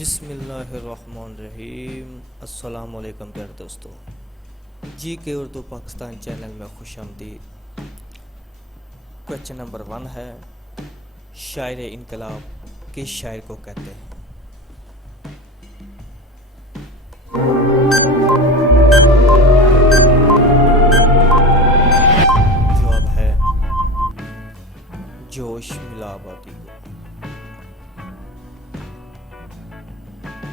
बिस्मिल्लाहिर्रहमानिर्रहीम। अस्सलाम वालेकुम प्यारे दोस्तों, जी के उर्दू पाकिस्तान चैनल में खुशामदीद। क्वेश्चन नंबर 1 है, शायर इनकलाब किस शायर को कहते हैं? जवाब है जोश मिला आबादी को।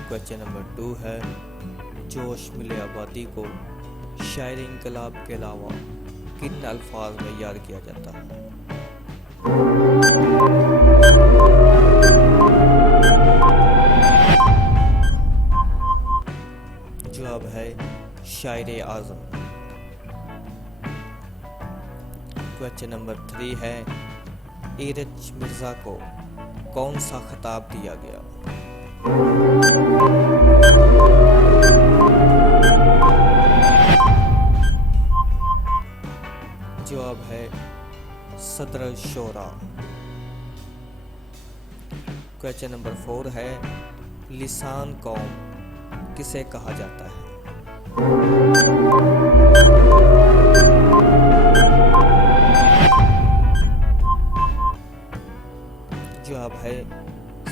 क्वेश्चन नंबर 2 है, जोश मिले आबादी को शायर इनकलाब के अलावा किन अल्फाज में याद किया जाता है? जवाब है शायर आज़म। क्वेश्चन नंबर 3 है, एरज मिर्ज़ा को कौन सा खिताब दिया गया? जवाब है सदर शोरा। क्वेश्चन नंबर 4 है, लिसान कौम किसे कहा जाता है? जवाब है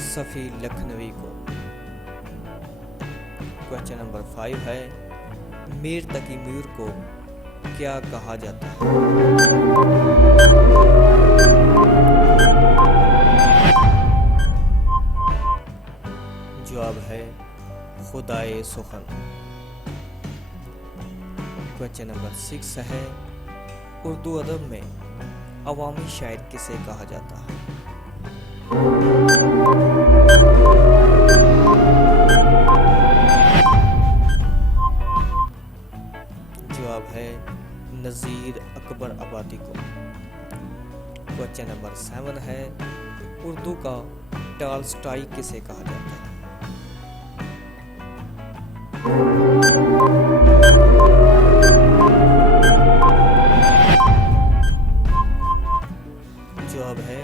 सफ़ी लखनवी को। क्वेश्चन नंबर 5 है, मीर तकी मीर को क्या कहा जाता है? जवाब है खुदाए सुखन। क्वेश्चन नंबर 6 है, उर्दू अदब में अवामी शायर किसे कहा जाता है? जवाब है नज़ीर अकबर आबादी को। क्वेश्चन नंबर 7 है, उर्दू का टॉल्स्टॉय किसे कहा जाता है? जवाब है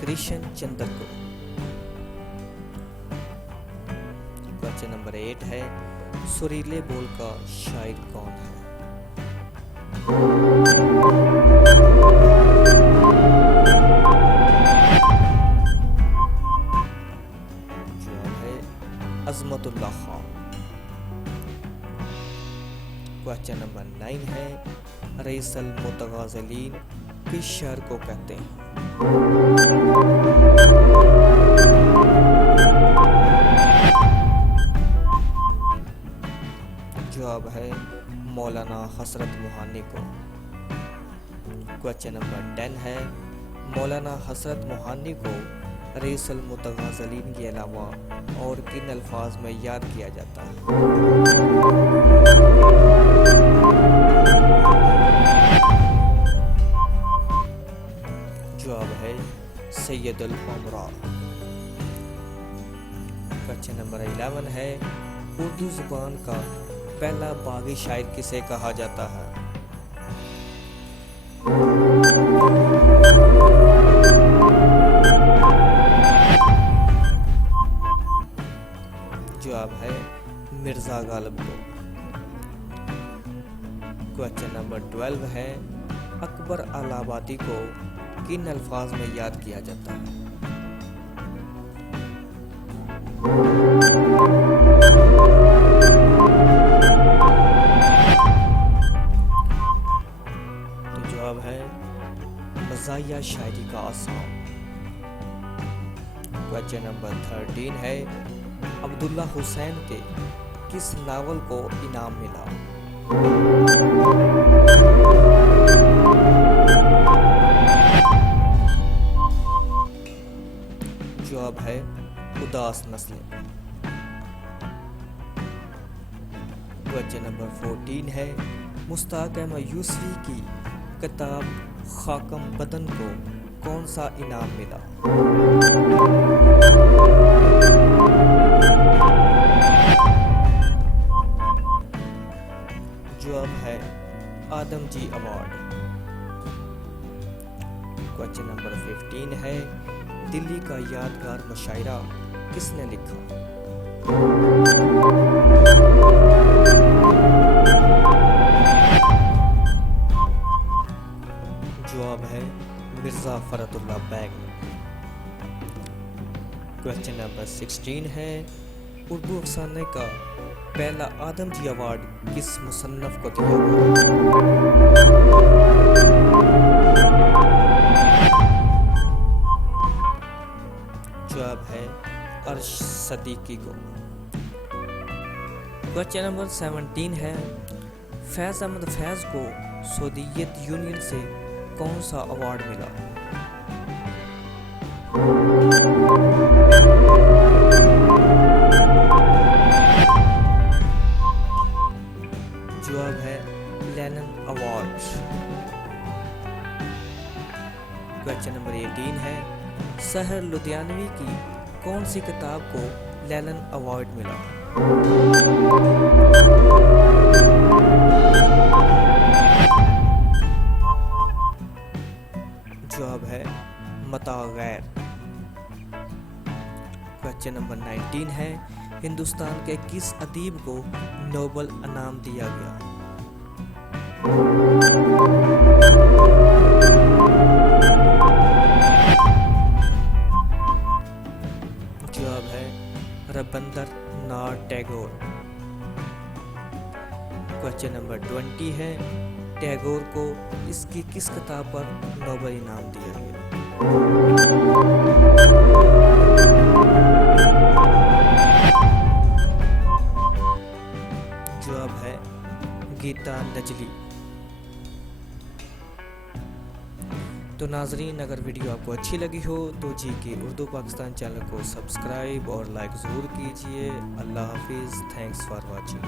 कृष्ण चंद्र को। क्वेश्चन नंबर 8 है, सुरीले बोल का शायर कौन है? जवाब है अजमतुल्लाह खान। क्वेश्चन नंबर 9 है, रईसल मुतगाज़िलीन किस शहर को कहते हैं? जवाब है मौलाना हसरत मोहानी को। क्वेश्चन नंबर 10 है, मौलाना हसरत मोहानी को रईसल मुतगाज़िलीन के अलावा और किन अल्फाज में याद किया जाता है? जवाब है सैयदुल उमरा। क्वेश्चन नंबर 11 है, उर्दू जुबान का पहला बागी शायर किसे कहा जाता है? जवाब है मिर्ज़ा गालिब को। क्वेश्चन नंबर 12 है, अकबर अलाहाबादी को किन अल्फाज में याद किया जाता है? तो जवाब है मज़ाहिया शायरी का आसाम। क्वेश्चन नंबर 13 है, अब्दुल्ला हुसैन के किस नावल को इनाम मिला? जवाब है उदास नस्लें। क्वेश्चन नंबर 14 है, मुश्ताक अहमद यूसुफी की किताब खाकम बदन को कौन सा इनाम मिला? जवाब है आदमजी अवार्ड। क्वेश्चन नंबर 15 है, दिल्ली का यादगार मुशायरा किसने लिखा? जवाब है मिर्ज़ा फ़रतुल्लाह बैग। क्वेश्चन नंबर 16 है, उर्दू अफसाने का पहला आदमजी अवार्ड किस मुसन्नफ़ को दिया गया? जवाब है अर्श सदीकी को। क्वेश्चन नंबर 17 है, फैज़ अहमद फैज़ को सोवियत यूनियन से कौन सा अवार्ड मिला? जवाब है लेनिन अवार्ड। क्वेश्चन नंबर 18 है, सहर लुधियानवी की कौन सी किताब को लेनिन अवार्ड मिला? जवाब है मता गैर। क्वेश्चन नंबर 19 है, हिंदुस्तान के किस अदीब को नोबेल इनाम दिया गया? जवाब है रविंद्रनाथ टैगोर। क्वेश्चन नंबर 20 है, टैगोर को इसकी किस किताब पर नोबेल इनाम दिया गया? जवाब है गीतांजलि। तो नाजरीन, अगर वीडियो आपको अच्छी लगी हो तो जीके उर्दू पाकिस्तान चैनल को सब्सक्राइब और लाइक ज़रूर कीजिए। अल्लाह हाफिज़। Thanks for watching.